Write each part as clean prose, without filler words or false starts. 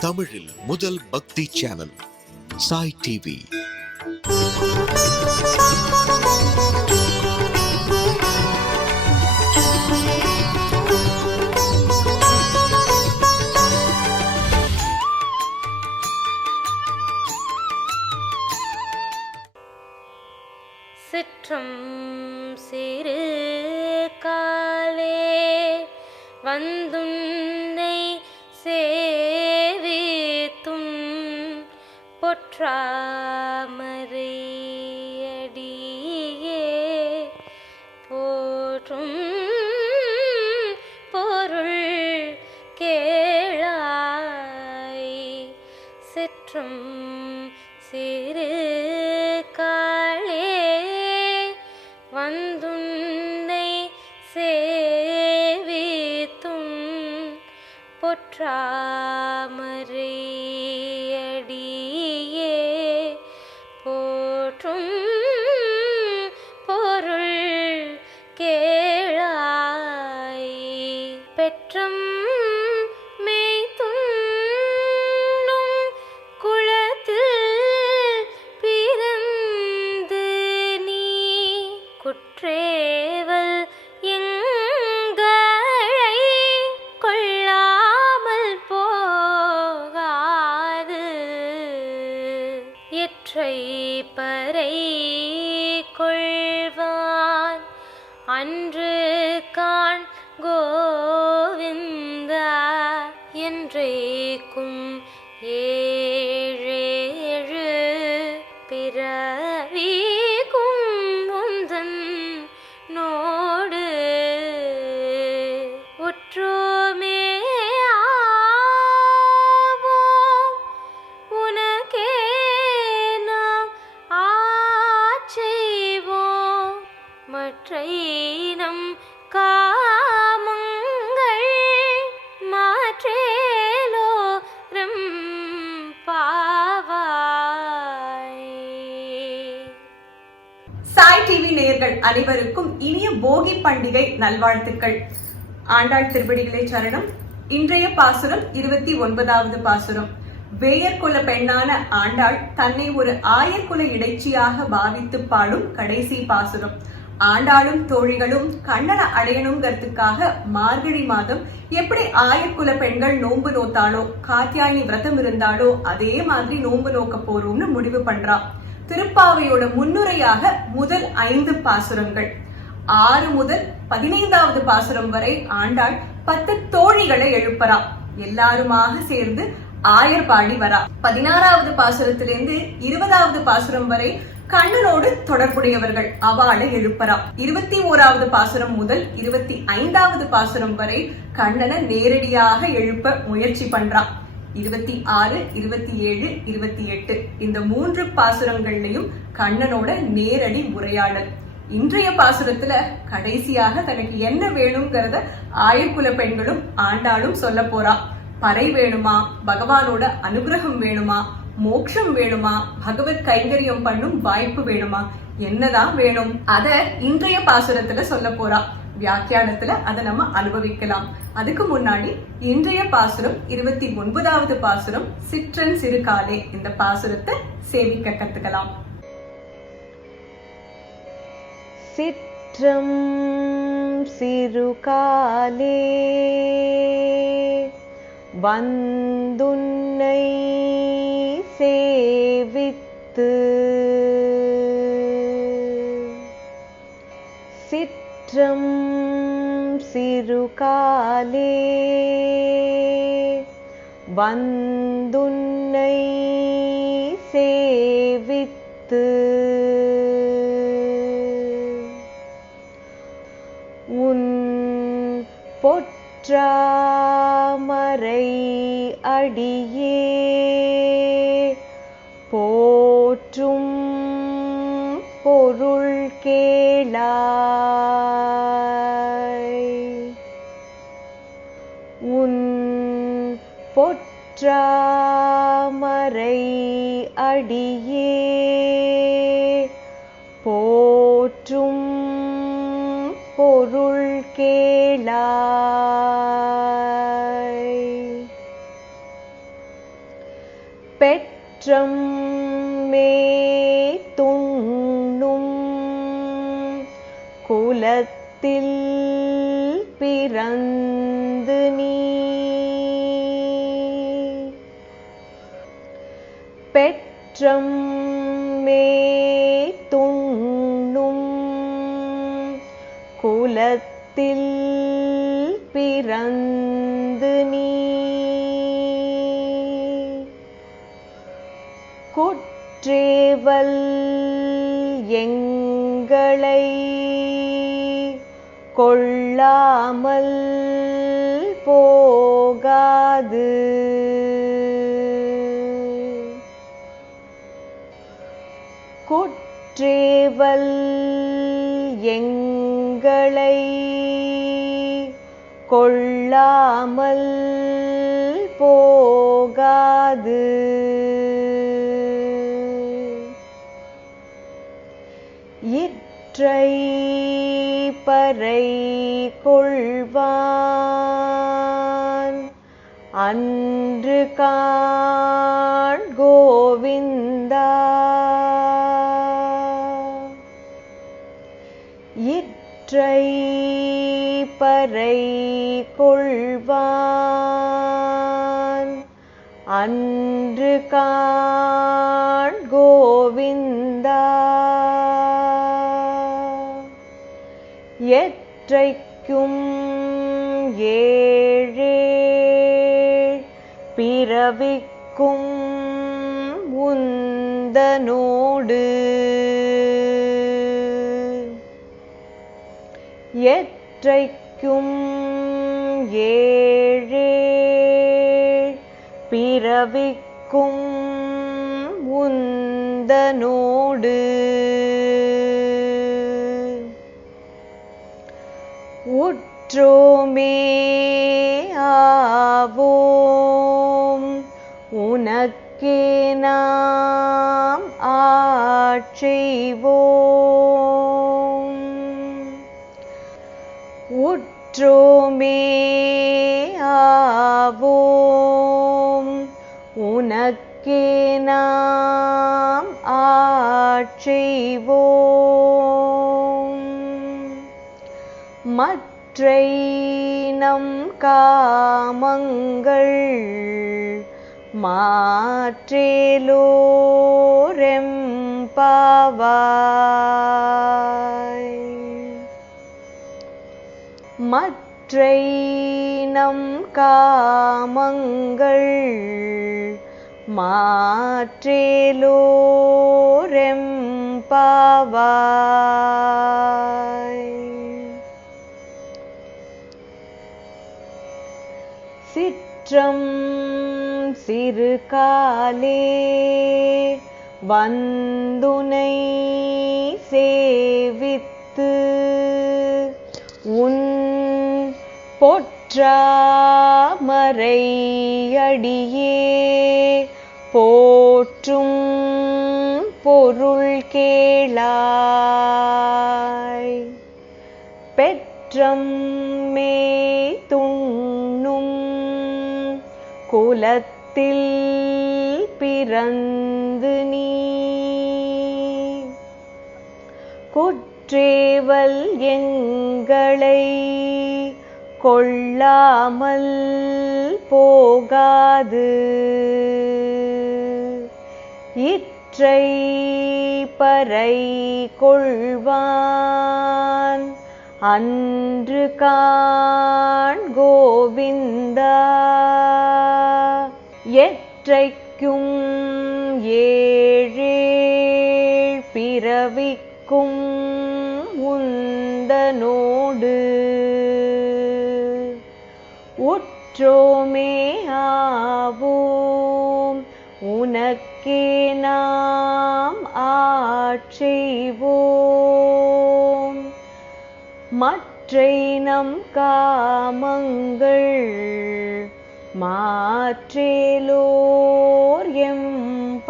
தமிழில் முதல் பக்தி சேனல் சாய் டிவி. சிற்றம் சிறு காலே வந்துன்னை சேவித்தும் பொற்றாமரையடியே போற்றும் பொருள் கேளாய். சிற்றம் சிறு காலே வந்துன்னை சேவித்தும் பொற்றாமரையடியே போற்றும் பொருள் கேளாய். பெற்றம் குற்றேவல் எங்களை கொள்ளாமல் போகாது எற்றை பறை கொள்வான் அன்று காண் கோவிந்தா என்றேக்கும் ஏழேழு பிறவி நம் காமங்கள் மாற்றேலோ பாவாய். சாய் டிவி நேயர்கள் அனைவருக்கும் இனிய போகி பண்டிகை நல்வாழ்த்துக்கள். ஆண்டாள் திருவடிகளை சரணம். இன்றைய பாசுரம் 29வது பாசுரம். வேயர்குல பெண்ணான ஆண்டாள் தன்னை ஒரு ஆயர்குல இடைச்சியாக பாவித்து பாடும் கடைசி பாசுரம். ஆண்டாளும் தோழிகளும் கண்ணனை அடையணுங்கிறதுக்காக மார்கழி மாதம் எப்படி ஆயர்குல பெண்கள் நோன்பு நோத்தாலோ காத்தியாயனி விரதம் இருந்தாலோ அதே மாதிரி நோன்பு நோக்க போறோம்னு முடிவு பண்றா. திருப்பாவையோட முன்னுரையாக முதல் 5 பாசுரங்கள் 6 முதல் 15வது பாசுரம் வரை ஆண்டாள் 10 தோழிகளை எழுப்பறா. எல்லாருமாக சேர்ந்து ஆயர் பாடி வரா. 16வது பாசுரத்திலிருந்து 20வது பாசுரம் வரை கண்ணனோடு தொடர்புடையவர்கள் அவளை எழுப்பறா. 21வது பாசுரம் முதல் 25வது பாசுரம் வரை கண்ணனை நேரடியாக எழுப்ப முயற்சி பண்றா. 26, 27, 28 இந்த 3 பாசுரங்கள்லயும் கண்ணனோட நேரடி உரையாடல். இன்றைய பாசுரத்துல கடைசியாக தனக்கு என்ன வேணுங்கிறத ஆயர்குல பெண்களும் ஆண்டாளும் சொல்ல போறா. பறை வேணுமா, பகவானோட அனுகிரகம் வேணுமா, மோட்சம் வேணுமா, பகவத் கைங்கரியம் பண்ணும் வாய்ப்பு வேணுமா, என்னதான் வேணும் அத இன்றைய பாசுரத்துல சொல்ல போறா. வியாக்கியானத்துல அதை நம்ம அனுபவிக்கலாம். அதுக்கு முன்னாடி இன்றைய பாசுரம் 29வது பாசுரம் சிற்றன் சிறுகாலே இந்த பாசுரத்தை சேவிக்க கத்துக்கலாம். சிற்றம் சிறுகாலே வந்துன்னை சேவித்து சிற்றம் சிறுகாலே வந்துன்னை சேவித்து உன் பொற்றாமரை அடியே போற்றும் பொருள் கேளாய். உன் பொற்றாமரை அடியே போற்றும் பொருள் கேளாய். பெற்றம் மே துண்ணும் குலத்தில் பிறந்து நீ பெற்றம் மே துண்ணும் குலத்தில் பிறந்து நீ குற்றேவல் எங்களை கொள்ளாமல் போகாது குற்றேவல் எங்களை கொள்ளாமல் போகாது இற்றை பறை கொள்வான் அன்று காண் கோவிந்தா இற்றை பறை கொள்வான் அன்று காண் கோவிந்தா எற்றைக்கும் ஏழேழ் பிறவிக்கும் உந்தனோடு எற்றைக்கும் ஏழேழ் பிறவிக்கும் உந்தனோடு உற்றோமே ஆவோம் உனக்கே நாம் ஆட்செய்வோம் உற்றோமே ஆவோம் உனக்கே நாம் ஆட்செய்வோம் மற்றை நம் காமங்கள் மாற்றேலோரெம்பாவாய் மற்றை நம் காமங்கள் மாற்றேலோரெம்பாவாய் சிற்றம் சிறு காலே வந்துனை சேவித்து உன் பொற்றாமரை அடியே போற்றும் பொருள் கேளாய் பெற்றம் மே துண்ணும் குலத்தில் பிறந்து நீ குற்றேவல் எங்களை கொள்ளாமல் போகாது இற்றை பறை கொள்வான் அன்று காண் கோவிந்தா எற்றைக்கும் ஏழேழ் பிறவிக்கும் உந்தனோடு உற்றோமே ஆவோம் உனக்கே நாம் ஆட்செய்வோம் மற்றை நம் காமங்கள் மாற்றேலோர் எம்பாவாய்.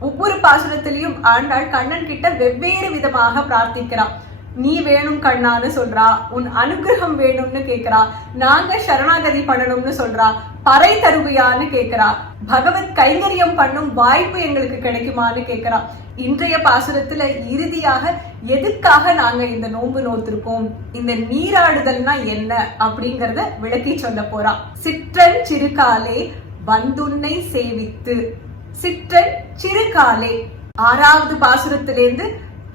ஒவ்வொரு பாசுரத்திலையும் ஆண்டாள் கண்ணன் கிட்ட வெவ்வேறு விதமாக பிரார்த்திக்கிறான். நீ வேணும் கண்ணான்னு சொல்றா, உன் அனுகிரகம் வேணும்னு கேக்குறா, நாங்க சரணாகதி பண்ணணும்னு சொல்றா, பறை தருவியான்னு கேக்குறா, பகவத் கைங்கரியம் பண்ணும் வாய்ப்பு எங்களுக்கு கிடைக்குமான்னு கேக்குறா. இன்றைய பாசுரத்துல இறுதியாக எதுக்காக நாங்க இந்த நோன்பு நோத்திருக்கோம், இந்த நீராடுதல்னா என்ன அப்படிங்கறத விளக்கி சொல்ல போறா. சிற்றன் சிறுகாலே வந்துன்னை சேவித்து. சிற்றன் சிறுகாலே 6வது பாசுரத்திலிருந்து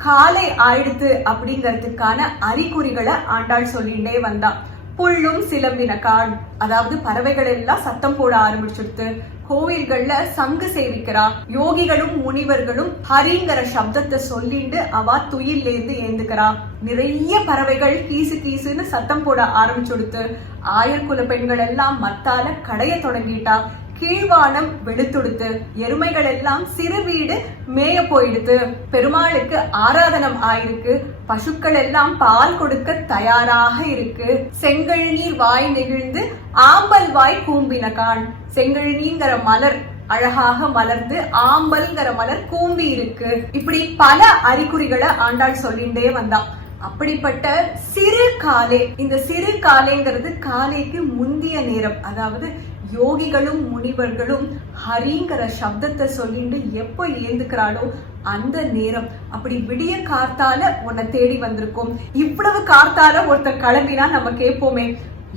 காலை ஆயிடுத்து அப்படிங்கறதுக்கான அறிகுறிகளை ஆண்டாள் சொல்லிட்டே வந்தா. புல்லும் சிலம்பின கான், அதாவது பறவைகள் எல்லாம் சத்தம் போட ஆரம்பிச்சுடுத்து. கோவில்கள்ல சங்கு சேவிக்கிறா. யோகிகளும் முனிவர்களும் ஹரிங்கிற சப்தத்தை சொல்லிட்டு அவ துயிலேந்து ஏந்துக்கிறா. நிறைய பறவைகள் கீசு கீசுன்னு சத்தம் போட ஆரம்பிச்சுடுத்து. ஆயர்குல பெண்கள் எல்லாம் மத்தால கடைய தொடங்கிட்டா. கீழ்வானம் வெளுத்துடுத்து. எருமைகள் எல்லாம் சிறு வீடு மேய போயிடுத்து. பெருமாளுக்கு ஆராதனம் ஆயிருக்கு. பசுக்கள் எல்லாம் பால் கொடுக்க தயாராக இருக்கு. செங்கழ் நீர் வாய் நெகிழ்ந்து ஆம்பல் வாய் கூம்பினகான். செங்கழ் நீங்கிற மலர் அழகாக மலர்ந்து ஆம்பல்ங்கிற மலர் கூம்பி இருக்கு. இப்படி பல அறிகுறிகளை ஆண்டாள் சொல்லிண்டே வந்தா. அப்படிப்பட்ட சிறு காலே, இந்த சிறு காலேங்கிறது காலைக்கு முந்திய நேரம். அதாவது யோகிகளும் முனிவர்களும் ஹரிங்கிற சப்தத்தை சொல்லிட்டு எப்ப ஏந்துக்கிறாளோ அந்த நேரம். அப்படி விடிய கார்த்தால உன்னை தேடி வந்திருக்கோம். இவ்வளவு கார்த்தால ஒருத்தர் கிளம்பினா நம்ம கேட்போமே,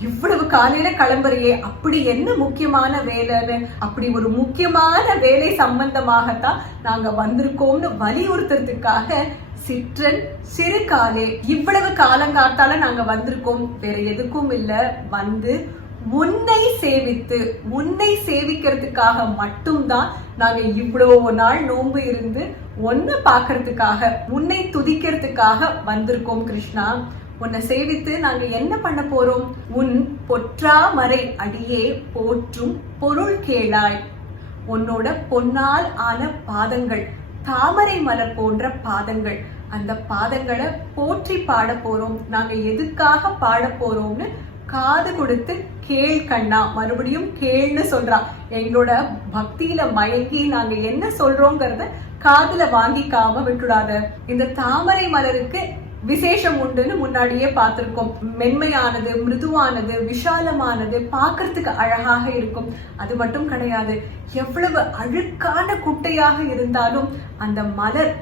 இவ்வளவு காலையில கிளம்புறையே, அப்படி என்ன முக்கியமான வேலைன்னு. அப்படி ஒரு முக்கியமான வேலை சம்பந்தமாகத்தான் நாங்க வந்திருக்கோம்னு வலியுறுத்துறதுக்காக சிற்றன் சிறு காலே, இவ்வளவு காலங்காத்தால நாங்க வந்திருக்கோம், வேற எதுக்கும் இல்ல, வந்து உன்னை சேவித்து, உன்னை சேவிக்கிறதுக்காக மட்டும்தான் நாங்க இவ்வளவு நாள் நோன்பு இருந்து உன்னை பாக்குறதுக்காக, உன்னை துதிக்கிறதுக்காக வந்திருக்கோம் கிருஷ்ணா. உன்னை சேவித்து நாங்க என்ன பண்ண போறோம்? உன் பொற்றாமரை அடியே போற்றும் பொருள் கேளாய். உன்னோட பொன்னால் ஆன பாதங்கள், தாமரை மலர் போன்ற பாதங்கள், அந்த பாதங்களை போற்றி பாட போறோம். நாங்க எதுக்காக பாட போறோம்னு காது கொடுத்து கேள் கண்ணா. மறுபடியும் கேள்னு சொல்றா. எங்களோட பக்தியில மயங்கி நாங்க என்ன சொல்றோங்கிறத காதுல வாங்கிக்காம விட்டுடாத. இந்த தாமரை மலருக்கு விசேஷம் உண்டுன்னு முன்னாடியே பார்த்திருக்கோம். மென்மையானது, மிருதுவானது, விஷாலமானது, பார்க்கறதுக்கு அழகாக இருக்கும். அது மட்டும் கிடையாது, எவ்வளவு அழுக்கான குட்டையாக இருந்தாலும் அந்த மலர்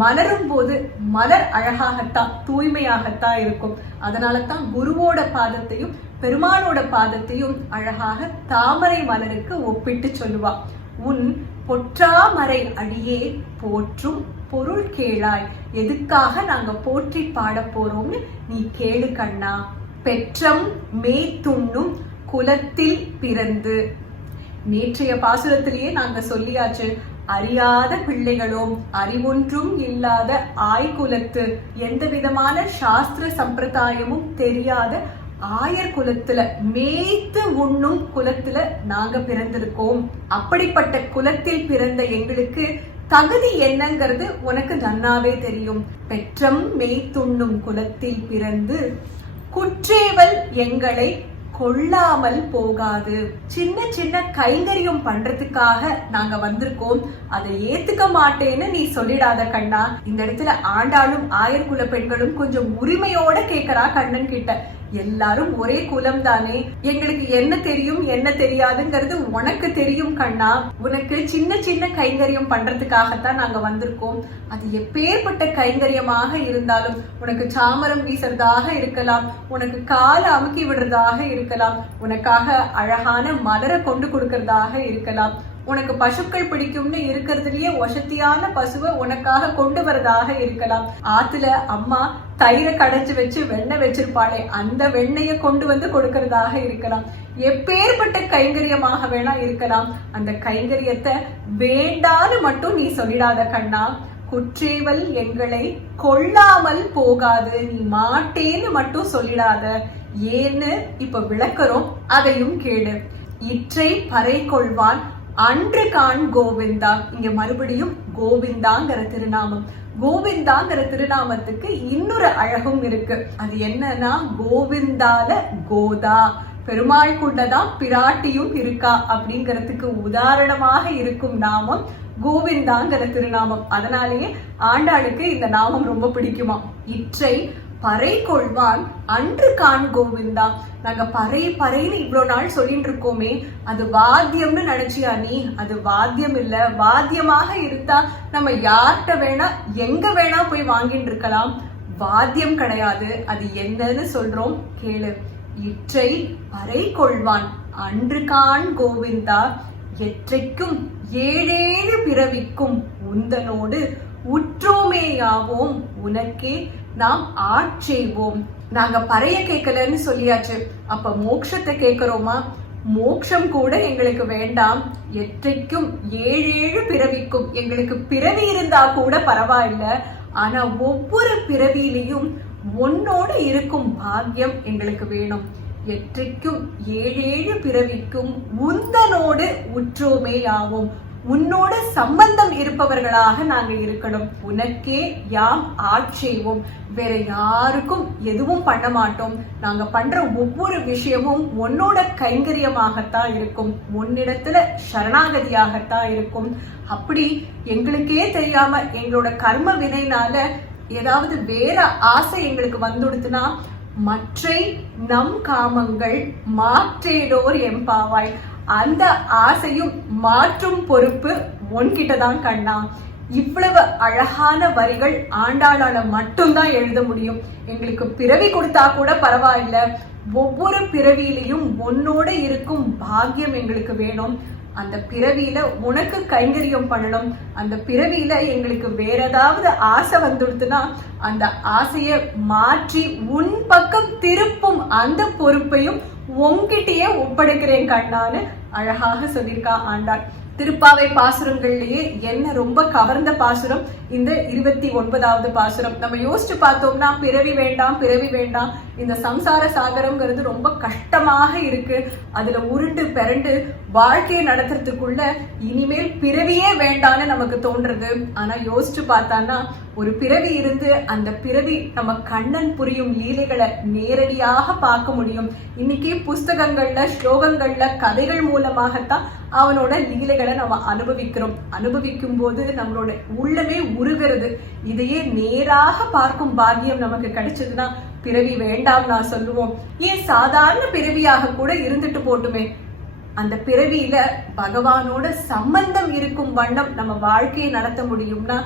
மலரும் போது மலர் அழகாகத்தான், தூய்மையாகத்தான் இருக்கும். அதனால தான் குருவோட பாதத்தையும் பெருமானோட பாதத்தையும் அழகாக தாமரை மலருக்கு ஒப்பிட்டு சொல்லுவா. உன் பொற்றாமரை அடியே போற்றும் பொருள் கேளாய். எதுக்காக நாங்க போற்றி பாட போறோம்னு நீ கேளு கண்ணா. பெற்றம் மேத்துண்ணும் குலத்தில் பிறந்து. நேற்றைய பாசுரத்திலேயே நாங்க சொல்லியாச்சு, அறியாத பிள்ளைகளோம், அறிவொன்றும் இல்லாத ஆய்குலத்து, எந்த விதமான சாஸ்திர சம்பிரதாயமும் தெரியாத ஆயர் குலத்துல, மேய்த்து உண்ணும் குலத்துல நாங்க பிறந்திருக்கோம். அப்படிப்பட்ட குலத்தில் பிறந்த எங்களுக்கு தகுதி என்னங்கிறது உனக்கு நன்னாவே தெரியும். பெற்றம் மேய்த்துண்ணும் குலத்தில் பிறந்து குற்றேவல் எங்களை கொள்ளாமல் போகாது. சின்ன சின்ன கைங்கரியம் பண்றதுக்காக நாங்க வந்திருக்கோம், அதை ஏத்துக்க மாட்டேன்னு நீ சொல்லிடாத கண்ணா. இந்த இடத்துல ஆண்டாளும் ஆயர்குல பெண்களும் கொஞ்சம் உரிமையோட கேக்குறா கண்ணன் கிட்ட. எல்லாரும் ஒரே குலம் தானே, எங்களுக்கு என்ன தெரியும் என்ன தெரியாதுங்கிறது உனக்கு தெரியும் கண்ணா. உனக்கு சின்ன சின்ன கைங்கரியம் பண்றதுக்காகத்தான் நாங்க வந்திருக்கோம். அது எப்பேற்பட்ட கைங்கரியமாக இருந்தாலும், உனக்கு சாமரம் வீசுறதாக இருக்கலாம், உனக்கு கால அமுக்கி விடுறதாக இருக்கலாம், உனக்காக அழகான மலரை கொண்டு கொடுக்கறதாக இருக்கலாம், உனக்கு பசுக்கள் பிடிக்கும்னு இருக்கிறதுலயே வசதியான பசுவை உனக்காக கொண்டு வரதாக இருக்கலாம், ஆத்துல அம்மா தயிரை கடைஞ்சு வச்சு வெண்ணெய் வச்சிருப்பாளே அந்த வெண்ணெய கொண்டு வந்து கொடுக்கறதாக இருக்கலாம். எப்பேற்பட்ட கைங்கரியமாக வேணா இருக்கலாம். அந்த கைங்கரியத்தை வேண்டான்னு மட்டும் நீ சொல்லிடாத கண்ணா. குற்றேவல் எங்களை கொள்ளாமல் போகாது, நீ மாட்டேன்னு மட்டும் சொல்லிடாத. ஏன்னு இப்ப விளக்குறோம், அதையும் கேளு. இற்றை பறை கொள்வான் அன்று கான் கோவிந்தா. இங்க மறுபடியும் கோவிந்தாங்கிற திருநாமம். கோவிந்தாங்கிற திருநாமத்துக்கு இன்னொரு அழகும் இருக்கு. அது என்னன்னா, கோவிந்தால கோதா, பெருமாள் கொண்டதான் பிராட்டியும் இருக்கா அப்படிங்கறதுக்கு உதாரணமாக இருக்கும் நாமம் கோவிந்தாங்கிற திருநாமம். அதனாலேயே ஆண்டாளுக்கு இந்த நாமம் ரொம்ப பிடிக்குமா. இற்றை பறை கொள்வான் அன்று காண் கோவிந்தா. நாங்க பறை பறைன்னு இவ்வளவு நாள் சொல்லிட்டு இருக்கோமே, அது வாத்தியம்னு நினைச்சியா நீ? அது வாத்தியம் இல்ல. வாத்தியமாக இருந்தா நம்ம யார்கிட்ட வேணா எங்க வேணா போய் வாங்கிட்டு இருக்கலாம். வாத்தியம் கிடையாது. அது என்னன்னு சொல்றோம் கேளு. இற்றை பறை கொள்வான் அன்று காண் கோவிந்தா, எற்றைக்கும் ஏழேழு பிறவிக்கும் உந்தனோடு உற்றோமேயாவோம், உனக்கே நாம் ஆட்சேவோம். நாங்க பறைய கேட்கலன்னு சொல்லியாச்சு, அப்ப மோட்சத்தை கேட்கிறோமா? மோட்சம் கூட எங்களுக்கு வேண்டாம். எற்றைக்கும் ஏழேழு பிறவிக்கும், எங்களுக்கு பிறவி இருந்தா கூட பரவாயில்ல, ஆனா ஒவ்வொரு பிறவியிலையும் உன்னோட இருக்கும் பாக்கியம் எங்களுக்கு வேணும். எற்றைக்கும் ஏழேழு பிறவிக்கும் உந்தனோடு உற்றோமே ஆவோம், உன்னோட சம்பந்தம் இருப்பவர்களாக நாங்க இருக்கணும். உனக்கே யாம் ஆட்சேவோம், வேற யாருக்கும் எதுவும் பண்ண மாட்டோம். நாங்க பண்ற ஒவ்வொரு விஷயமும் உன்னோட கைங்கரியமாகத்தான் இருக்கும், உன்னிடத்துல சரணாகதியாகத்தான் இருக்கும். அப்படி எங்களுக்கே தெரியாம எங்களோட கர்ம வினைனால ஏதாவது வேற ஆசை எங்களுக்கு வந்துடுதுன்னா, மற்றை நம் காமங்கள் மாற்றேடோர் எம்பாவாய், அந்த ஆசையும் மாற்றும் பொறுப்பு உன்கிட்டதான் கண்ணா. இவ்வளவு அழகான வரிகள் ஆண்டாளால மட்டும்தான் எழுத முடியும். எங்களுக்கு பிறவி கொடுத்தா கூட பரவாயில்ல, ஒவ்வொரு பிறவியிலையும் உன்னோட இருக்கும் பாக்கியம் எங்களுக்கு வேணும். அந்த பிறவியில உனக்கு கைங்கரியம் பண்ணணும். அந்த பிறவியில எங்களுக்கு வேற ஏதாவது ஆசை வந்துடுதுன்னா அந்த ஆசைய மாற்றி உன் பக்கம் திருப்பும் அந்த பொறுப்பையும் உன்கிட்டயே ஒப்படைக்கிறேன் கண்ணான்னு அழகாக சொல்லியிருக்கா ஆண்டாள். திருப்பாவை பாசுரங்கள்லயே என்ன ரொம்ப கவர்ந்த பாசுரம் இந்த 29வது பாசுரம். நம்ம யோசிச்சு பார்த்தோம்னா பிறவி வேண்டாம் பிறவி வேண்டாம், இந்த சம்சார சாகரம்ங்கிறது ரொம்ப கஷ்டமாக இருக்கு, அதுல உருண்டு பிறண்டு வாழ்க்கையை நடத்துறதுக்குள்ள இனிமேல் பிறவியே வேண்டான்னு நமக்கு தோன்றது. ஆனா யோசிச்சு பார்த்தான்னா ஒரு பிறவி இருந்து அந்த பிறவி நம்ம கண்ணன் புரியும் லீலைகளை நேரடியாக பார்க்க முடியும். இன்னைக்கு புஸ்தகங்கள்ல ஸ்லோகங்கள்ல கதைகள் மூலமாகத்தான் அவனோட லீலைகளை நம்ம அனுபவிக்கும் போது நம்மளோட உள்ளமே உருகிறது. இதையே நேராக பார்க்கும் பாக்கியம் நமக்கு கிடைச்சதுன்னா பிறவி வேண்டாம் நான் சொல்லுவோம். ஏன் சாதாரண பிறவியாக கூட இருந்துட்டு போட்டுமே, அந்த பிறவியில பகவானோட சம்பந்தம் இருக்கும் வண்ணம் நம்ம வாழ்க்கையை நடத்த முடியும்னா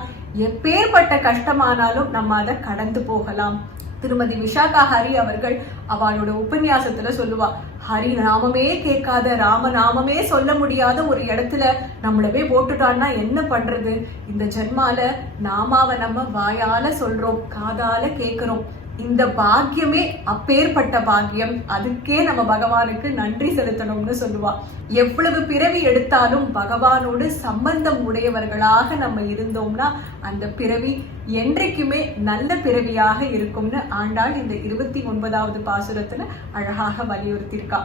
எப்பேற்பட்ட கஷ்டமானாலும் நம்ம அதை கடந்து போகலாம். திருமதி விஷாகா ஹரி அவர்கள் அவளோட உபன்யாசத்துல சொல்லுவா, ஹரி நாமமே கேட்காத ராமநாமமே சொல்ல முடியாத ஒரு இடத்துல நம்மளவே போட்டுட்டான்னா என்ன பண்றது? இந்த ஜென்மால நாமாவை நம்ம வாயால சொல்றோம், காதால கேட்கிறோம். இந்த பாக்கியமே அப்பேற்பட்ட பாக்கியம். அதுக்கே நம்ம பகவானுக்கு நன்றி செலுத்தணும்னு சொல்லுவா. எவ்வளவு பிறவி எடுத்தாலும் பகவானோடு சம்பந்தம் உடையவர்களாக நம்ம இருந்தோம்னா அந்த பிறவி என்றைக்குமே நல்ல பிறவியாக இருக்கும்னு ஆண்டாள் இந்த 29வது பாசுரத்துல அழகாக வலியுறுத்தியிருக்கா.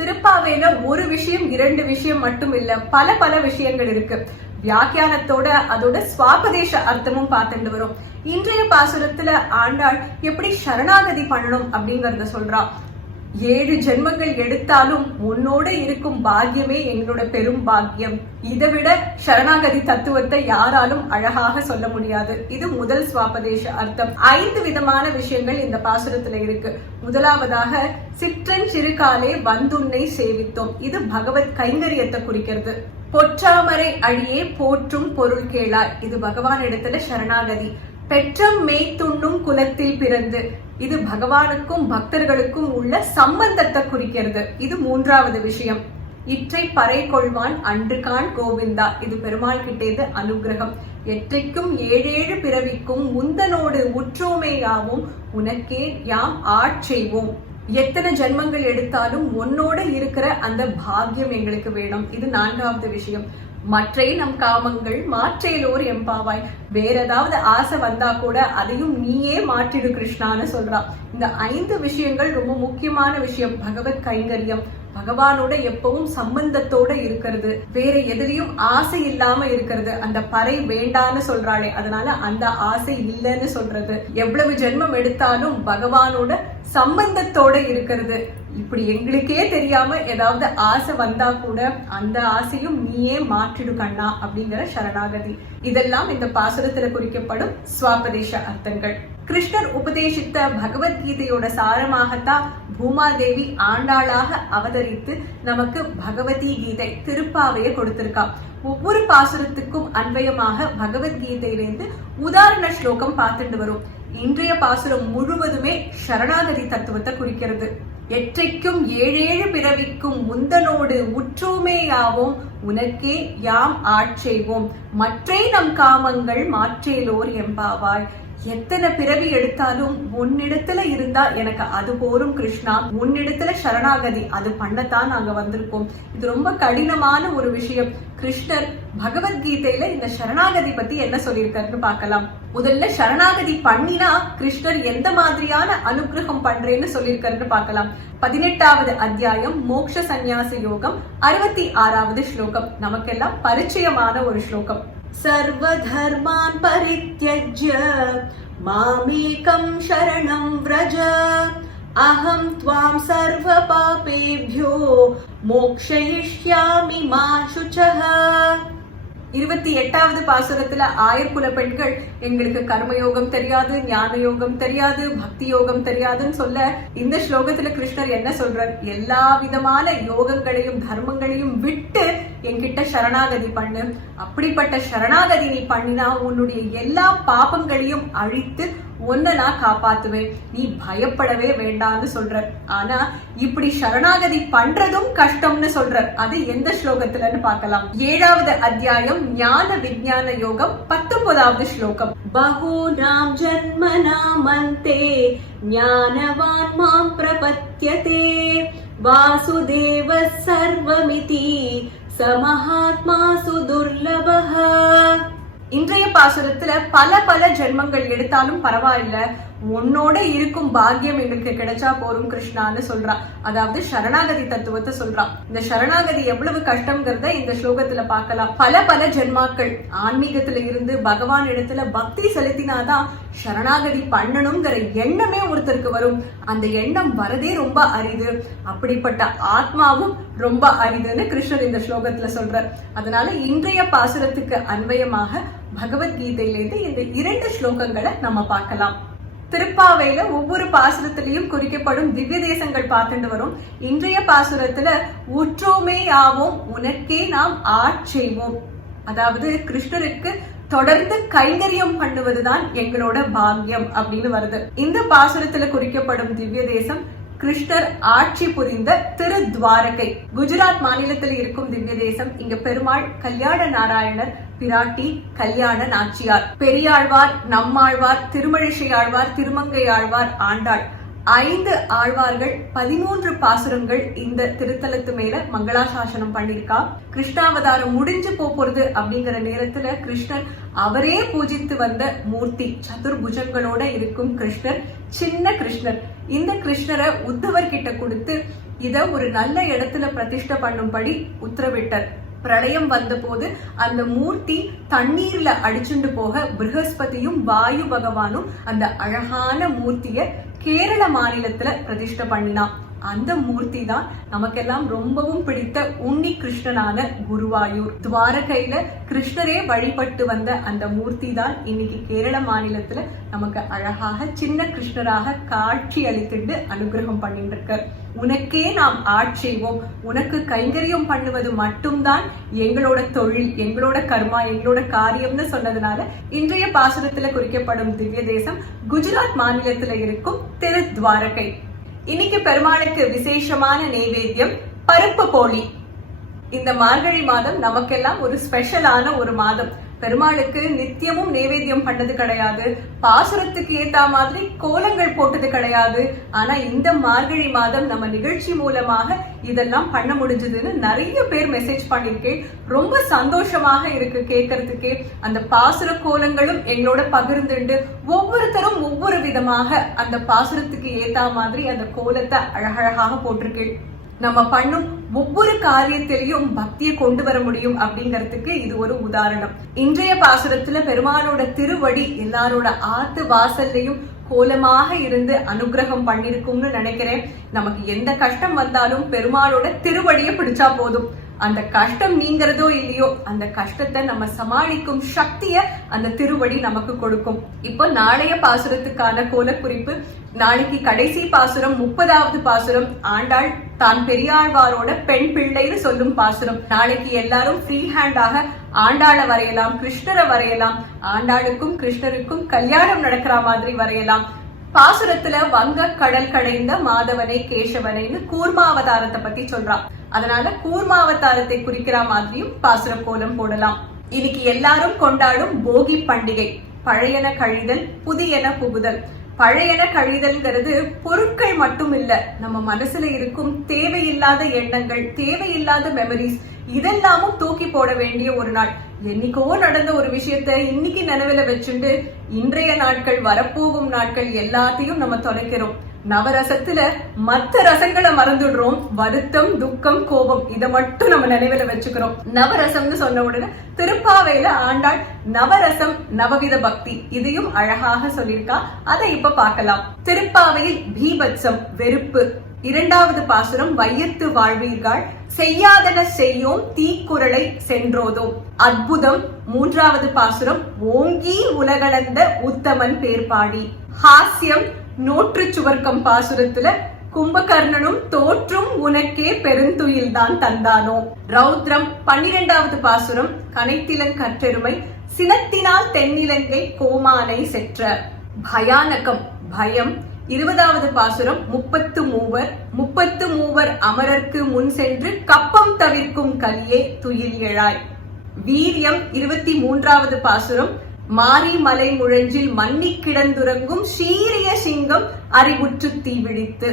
திருப்பாவையில ஒரு விஷயம் 2 விஷயம் மட்டும் இல்ல, பல விஷயங்கள் இருக்கு. வியாக்கியானத்தோட அதோட ஸ்வாபதேச அர்த்தமும் பார்த்துட்டு வரும். இன்றைய பாசுரத்துல ஆண்டாள் எப்படி சரணாகதி பண்ணணும் அப்படிங்கறத சொல்றா. 7 ஜென்மங்கள் எடுத்தாலும் உன்னோட இருக்கும் பாக்கியமே எங்களோட பெரும் பாக்கியம். இதை விட சரணாகதி தத்துவத்தை யாராலும் அழகாக சொல்ல முடியாது. இது முதல் ஸ்வாபதேச அர்த்தம். 5 விதமான விஷயங்கள் இந்த பாசுரத்துல இருக்கு. முதலாவதாக சிற்றன் சிறுகாலே வந்துன்னை சேவித்தோம், இது பகவத் கைங்கரியத்தை குறிக்கிறது. பொற்றாமரை அடியே போற்றும் பொருள் கேளாய், இது பகவான் இடத்துல சரணாகதி. பெற்றம் மேய்த்துண்ணும் குலத்தில் பிறந்து, இது பகவானுக்கும் பக்தர்களுக்கும் உள்ள சம்பந்தத்தை குறிக்கிறது. இது 3வது விஷயம். இற்றை பறை கொள்வான் அன்று காண் கோவிந்தா, இது பெருமாள் கிட்டேது அனுகிரகம். எற்றைக்கும் 7 பிறவிக்கும் முந்தனோடு உற்றோமேயாவும், உனக்கே யாம் ஆட்செய்வோம். எத்தனை ஜென்மங்கள் எடுத்தாலும் உன்னோட இருக்கிற அந்த பாக்கியம் எங்களுக்கு வேணும். இது 4வது விஷயம். மற்ற நம் காமங்கள் மாற்றேலோர் எம்பாவாய், வேற ஏதாவது ஆசை வந்தா கூட அதையும் நீயே மாற்றிடு கிருஷ்ணான்னு சொல்றா. இந்த 5 விஷயங்கள் ரொம்ப முக்கியமான விஷயம். பகவத் கைங்கரியம், பகவானோட எப்பவும் சம்பந்தத்தோட இருக்கிறது, வேற எதிலையும் ஆசை இல்லாம இருக்கிறது. அந்த பறை வேண்டான்னு சொல்றாளே, அதனால அந்த ஆசை இல்லைன்னு சொல்றது. எவ்வளவு ஜென்மம் எடுத்தாலும் பகவானோட சம்பந்தத்தோட இருக்கிறது. இப்படி எங்களுக்கே தெரியாம ஏதாவது ஆசை வந்தா கூட அந்த ஆசையும் நீயே மாற்றிடு கண்ணா அப்படிங்கிற சரணாகதி. இதெல்லாம் இந்த பாசுரத்துல குறிக்கப்படும் சுவாபதேச அர்த்தங்கள். கிருஷ்ணர் உபதேசித்த பகவத்கீதையோட சாரமாகத்தான் பூமாதேவி ஆண்டாளாக அவதரித்து நமக்கு பகவதி கீதை திருப்பாவையை கொடுத்திருக்கா. ஒவ்வொரு பாசுரத்துக்கும் அன்வயமாக பகவத்கீதையிலிருந்து உதாரண ஸ்லோகம் பார்த்துட்டு வரும். இன்றைய பாசுரம் முழுவதுமே சரணாகதி தத்துவத்தை குறிக்கிறது. எற்றைக்கும் ஏழேழு பிறவிக்கும் முந்தனோடு உற்றுமேயாவோம் உனக்கே யாம் ஆட்சேவோம் மற்றை நம் காமங்கள் மாற்றேலோர் எம்பாவாய். எத்தனை பிறவி எடுத்தாலும் உன்னிடத்துல இருந்தா எனக்கு அது போரும் கிருஷ்ணா, உன்னிடத்துல சரணாகதி அது பண்ணத்தான் நாங்க வந்திருக்கோம். இது ரொம்ப கடினமான ஒரு விஷயம். கிருஷ்ணர் பகவத்கீதையில இந்த சரணாகதி பத்தி என்ன சொல்லியிருக்காருன்னு பார்க்கலாம். முதல்ல சரணாகதி பண்ணினா கிருஷ்ணர் எந்த மாதிரியான அனுகிரகம் பண்றேன்னு சொல்லியிருக்காருன்னு பார்க்கலாம். 18வது அத்தியாயம் மோக்ஷ சந்நியாச யோகம் 66வது ஸ்லோகம் நமக்கெல்லாம் பரிச்சயமான ஒரு ஸ்லோகம். சர்வதர்மான் பரித்யஜ்ய மாமேகம் சரணம் வ்ரஜ அஹம் த்வாம் சர்வ பாபேப்யோ மோக்ஷயிஷ்யாமி மா சுச்சஹ. 28வது பாசுரத்துல ஆயர்குல பெண்கள் எங்களுக்கு கர்மயோகம் தெரியாது, ஞான யோகம் தெரியாது, பக்தி யோகம் தெரியாதுன்னு சொல்ல இந்த ஸ்லோகத்துல கிருஷ்ணர் என்ன சொல்றார்? எல்லா விதமான யோகங்களையும் தர்மங்களையும் விட்டு என்கிட்ட சரணாகதி பண்ணு. அப்படிப்பட்ட சரணாகதி நீ பண்ணினா உன்னுடைய எல்லா பாபங்களையும் அழித்து ஒன்ன நான் காப்பாத்துவேன், நீ பயப்படவே வேண்டாம்னு சொல்ற. ஆனா இப்படி சரணாகதி பண்றதும் கஷ்டம்னு சொல்ற. அது எந்த ஸ்லோகத்துலன்னு பார்க்கலாம். 7வது அத்தியாயம் ஞான விஞ்ஞான யோகம் 19வது ஸ்லோகம். பகூனாம் ஜன்மனாமந்தே ஞானவான் மாம் பிரபத்யதே வாசுதேவ சர்வமிதி சமஹாத்மா சுதுர்லபஹ. இன்றைய பாசுரத்துல பல ஜென்மங்கள் எடுத்தாலும் பரவாயில்ல, உன்னோட இருக்கும் பாக்கியம் எங்களுக்கு கிடைச்சா போரும் கிருஷ்ணான்னு சொல்றான். அதாவது சரணாகதி தத்துவத்தை சொல்றான். இந்த சரணாகதி எவ்வளவு கஷ்டம்ங்கிறத இந்த ஸ்லோகத்துல பார்க்கலாம். பல ஜென்மாக்கள் ஆன்மீகத்துல இருந்து பகவான் இடத்துல பக்தி செலுத்தினாதான் சரணாகதி பண்ணணுங்கிற எண்ணமே ஒருத்தருக்கு வரும். அந்த எண்ணம் வரதே ரொம்ப அரிது. அப்படிப்பட்ட ஆத்மாவும் ரொம்ப அரிதுன்னு கிருஷ்ணர் இந்த ஸ்லோகத்துல சொல்றார். அதனால இன்றைய பாசுரத்துக்கு அன்வயமாக பகவத்கீதையிலிருந்து இந்த 2 ஸ்லோகங்களை நம்ம பார்க்கலாம். திருப்பாவையில ஒவ்வொரு பாசுரத்திலையும் குறிக்கப்படும் திவ்ய தேசங்கள் பார்த்துட்டு வரும். இன்றைய பாசுரத்துல உற்றோமே ஆவோம் உனக்கே நாம் ஆட்சேவோம். அதாவது கிருஷ்ணருக்கு தொடர்ந்து கைங்கரியம் பண்ணுவதுதான் எங்களோட பாக்கியம் அப்படின்னு வருது. இந்த பாசுரத்துல குறிக்கப்படும் திவ்ய தேசம் கிருஷ்ணர் ஆட்சி புரிந்த திருத்வாரகை. குஜராத் மாநிலத்தில் இருக்கும் திவ்ய தேசம். இங்க பெருமாள் கல்யாண நாராயணர், பிராட்டி கல்யாண நாச்சியார், பெரியாழ்வார், நம்மாழ்வார், திருமழிசை ஆழ்வார், திருமங்கை ஆழ்வார், ஆண்டாள் 5 ஆழ்வார்கள் 13 பாசுரங்கள் இந்த திருத்தலத்து மேல மங்களாசாசனம் பண்ணிருக்கா. கிருஷ்ணாவதாரம் முடிஞ்சு போறது அப்படிங்கிற நேரத்துல கிருஷ்ணர் அவரே பூஜித்து வந்த மூர்த்தி சதுர்புஜங்களோட இருக்கும் கிருஷ்ணர், சின்ன கிருஷ்ணர். இந்த கிருஷ்ணரை உத்தவர் கிட்ட கொடுத்து இத ஒரு நல்ல இடத்துல பிரதிஷ்டை பண்ணும்படி உத்தரவிட்டார். பிரளயம் வந்த போது அந்த மூர்த்தி தண்ணீர்ல அடிச்சுண்டு போக ப்ரஹஸ்பதியும் வாயு பகவானும் அந்த அழகான மூர்த்திய கேரள மாநிலத்துல பிரதிஷ்டை பண்ணினான். அந்த மூர்த்தி தான் நமக்கெல்லாம் ரொம்பவும் பிடித்த உன்னி கிருஷ்ணனான குருவாயூர். துவாரகையில கிருஷ்ணரே வழிபட்டு வந்த அந்த மூர்த்தி தான் இன்னைக்கு கேரள மாநிலத்துல நமக்கு அழகாக சின்ன கிருஷ்ணராக காட்சி அளித்துட்டு அனுகிரகம் பண்ணிட்டு இருக்க. உனக்கே நாம் ஆட்சேவோம், உனக்கு கைங்கரியம் பண்ணுவது மட்டும்தான் எங்களோட தொழில், எங்களோட கர்மா, எங்களோட காரியம்னு சொன்னதுனால இன்றைய பாசுரத்துல குறிக்கப்படும் திவ்ய தேசம் குஜராத் மாநிலத்துல இருக்கும் திருத்வாரகை. இன்னைக்கு பெருமாளுக்கு விசேஷமான நைவேத்தியம் பருப்பு போலி. இந்த மார்கழி மாதம் நமக்கெல்லாம் ஒரு ஸ்பெஷலான ஒரு மாதம். பெருமாளுக்கு நித்தியமும் நைவேத்தியம் பண்ணது கிடையாது, பாசுரத்துக்கு ஏத்த மாதிரி கோலங்கள் போட்டது கிடையாது. ஆனா இந்த மார்கழி மாதம் நம்ம நிகழ்ச்சி மூலமாக இதெல்லாம் பண்ண முடிஞ்சதுன்னு நிறைய பேர் மெசேஜ் பண்ணிருக்கேன். ரொம்ப சந்தோஷமாக இருக்கு கேட்கறதுக்கே. அந்த பாசுர கோலங்களும் எங்களோட பகிர்ந்துண்டு ஒவ்வொருத்தரும் ஒவ்வொரு விதமாக அந்த பாசுரத்துக்கு ஏத்த மாதிரி அந்த கோலத்தை அழகழகாக போட்டிருக்கேன். நம்ம பண்ணும் ஒவ்வொரு காரியத்திலையும் பக்தியை கொண்டு வர முடியும் அப்படிங்கறதுக்கு இது ஒரு உதாரணம். இன்றைய பாசுரத்துல பெருமானோட திருவடி எல்லாரோட ஆத்து வாசல்லையும் கோலமாக இருந்து அனுகிரகம் பண்ணிருக்கும்னு நினைக்கிறேன். நமக்கு எந்த கஷ்டம் வந்தாலும் பெருமாளோட திருவடியை பிடிச்சா போதும். அந்த கஷ்டம் நீங்கிறதோ இல்லையோ, அந்த கஷ்டத்தை நம்ம சமாளிக்கும் சக்திய அந்த திருவடி நமக்கு கொடுக்கும். இப்போ நாளைய பாசுரத்துக்கான கோல குறிப்பு. நாளைக்கு கடைசி பாசுரம் 30வது பாசுரம். ஆண்டாள் தான் பெரியாழ்வாரோட பெண் பிள்ளைன்னு சொல்லும் பாசுரம். நாளைக்கு எல்லாரும் ஃப்ரீ ஹேண்டாக ஆண்டாளை வரையலாம், கிருஷ்ணரை வரையலாம். ஆண்டாளுக்கும் கிருஷ்ணருக்கும் கல்யாணம் நடக்கிற மாதிரி வரையலாம். பாசுரத்துல வங்க கடல் கடைந்த மாதவனை கேசவனைன்னு கூர்மாவதாரத்தை பத்தி சொல்றான். அதனால கூர்மாவதாரத்தை குறிக்கிற மாதிரியும் பாசுர கோலம் போடலாம். இன்னைக்கு எல்லாரும் கொண்டாடும் போகி பண்டிகை. பழையன கழிதல், புதியன புகுதல். பழையன கழிதல்ங்கிறது பொருட்கள் மட்டும் இல்ல, நம்ம மனசுல இருக்கும் தேவையில்லாத எண்ணங்கள், தேவையில்லாத மெமரிஸ், இதெல்லாமும் தூக்கி போட வேண்டிய ஒரு நாள். என்னைக்கோ நடந்த ஒரு விஷயத்த இன்னைக்கு நினைவுல வச்சுட்டு இன்றைய நாட்கள், வரப்போகும் நாட்கள் எல்லாத்தையும் நம்ம தொலைக்கிறோம். நவரசத்துல மற்ற ரசங்களை மறந்துடுறோம். வருத்தம், துக்கம், கோபம் இதை மட்டும் நம்ம நினைவுல வச்சுக்கிறோம். நவரசம்னு சொன்ன உடனே திருப்பாவையில ஆண்டாள் நவரசம் நவவித பக்தி இதையும் அழகாக சொல்லியிருக்கா. அதை இப்ப பார்க்கலாம். திருப்பாவையில் பீபத்சம் வெறுப்பு. 2வது பாசுரம் வையத்து வாழ்வீர்கள், செய்யாதன செய்யோம் தீக்குறளை சென்றோதோம். அற்புதம். 3வது பாசுரம் ஓங்கி உலகளந்த உத்தமன் பேர்பாடி. ஹாஸ்யம். நோற்று சுவர்க்கம் பாசுரத்துல கும்பகர்ணனும் தோற்றும் உனக்கே பெருந்துயில் தான் தந்தானோ. ரௌத்ரம். 12வது பாசுரம் கனைத்திலன் கற்றெருமை, சினத்தினால் தென்னிலங்கை கோமானை செற்ற. பயானகம் பயம். 20வது பாசுரம் 33 அமரர்க்கு முன் சென்று கப்பம் தவிர்க்கும் கலியே துயில் எழாய். வீரியம். 23வது பாசுரம் மாரி மலை முழஞ்சில் மன்னி கிடந்துறங்கும் சீரிய சிங்கம் அறிவுற்று தீவிழித்து.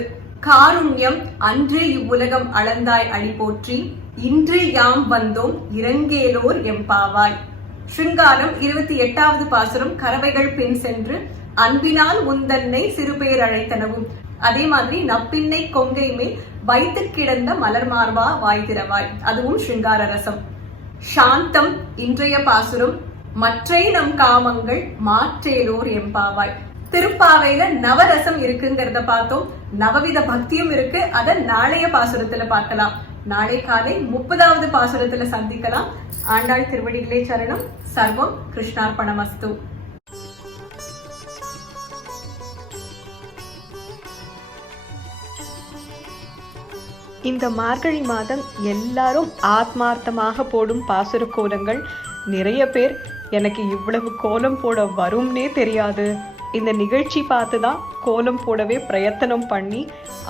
காருண்யம். அன்று இவ்வுலகம் அளந்தாய் அடி போற்றி, இன்று யாம் வந்தோம் இறங்கேலோர் எம்பாவாய். ஸ்ருங்காரம். 28வது பாசுரம் கறவைகள் பின் சென்று அன்பினால் முந்தன்னை சிறுபேர் அழைத்தனவும். அதே மாதிரி நப்பின்னை கொங்கை மேல் வைத்து கிடந்த மலர் மார்பா வாய்திரவாய், அதுவும் ஸ்ருங்கார ரசம். சாந்தம். இன்றைய பாசுரம் மற்றை நம் காமங்கள் மாற்றேலோர் எம்பாவாய். திருப்பாவையில நவரசம் இருக்குங்கிறத பார்த்தோம். நவவித பக்தியும் இருக்கு. அத நாளைய பாசுரத்துல பார்க்கலாம். நாளை காலை 30வது பாசுரத்துல சந்திக்கலாம். ஆண்டாள் திருவடிகளே சரணம். சர்வம் கிருஷ்ணார்ப்பணமஸ்து. இந்த மார்கழி மாதம் எல்லாரும் ஆத்மார்த்தமாக போடும் பாசுர கோலங்கள். நிறைய பேர் எனக்கு இவ்வளவு கோலம் போட வரும்னே தெரியாது, இந்த நிகழ்ச்சி பார்த்து தான் கோலம் போடவே பிரயத்தனம் பண்ணி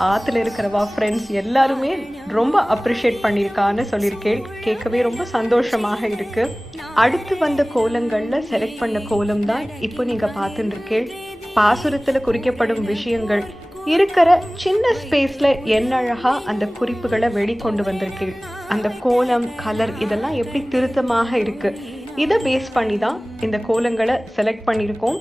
ஆற்றுல இருக்கிறவா ஃப்ரெண்ட்ஸ் எல்லாருமே ரொம்ப அப்ரிஷியேட் பண்ணியிருக்கான்னு சொல்லியிருக்கேன். கேட்கவே ரொம்ப சந்தோஷமாக இருக்கு. அடுத்து வந்த கோலங்களில் செலக்ட் பண்ண கோலம் தான் இப்போ நீங்கள் பார்த்துட்டு இருக்கேன். பாசுரத்தில் குறிக்கப்படும் விஷயங்கள் இருக்கிற சின்ன ஸ்பேஸில் என்ன அழகாக அந்த குறிப்புகளை வெளிக்கொண்டு வந்திருக்கேன். அந்த கோலம், கலர் இதெல்லாம் எப்படி திருத்தமாக இருக்குது, இதை பேஸ் பண்ணி தான் இந்த கோலங்களை செலக்ட் பண்ணியிருக்கோம்.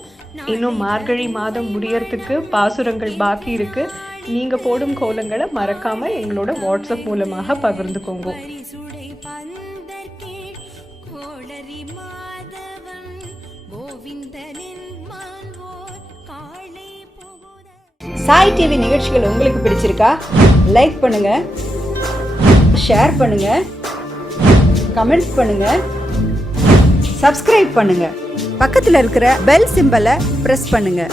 இன்னும் மார்கழி மாதம் முடியறதுக்கு பாசுரங்கள் பாக்கி இருக்குது. நீங்கள் போடும் கோலங்களை மறக்காமல் எங்களோட வாட்ஸ்அப் மூலமாக பகிர்ந்துக்கோங்க. சாய் டிவி நிகழ்ச்சிகள் உங்களுக்கு பிடிச்சிருக்கா? லைக் பண்ணுங்க, ஷேர் பண்ணுங்க, கமெண்ட் பண்ணுங்க, சப்ஸ்கிரைப் பண்ணுங்க. பக்கத்தில் இருக்கிற பெல் சிம்பலை பிரஸ் பண்ணுங்க.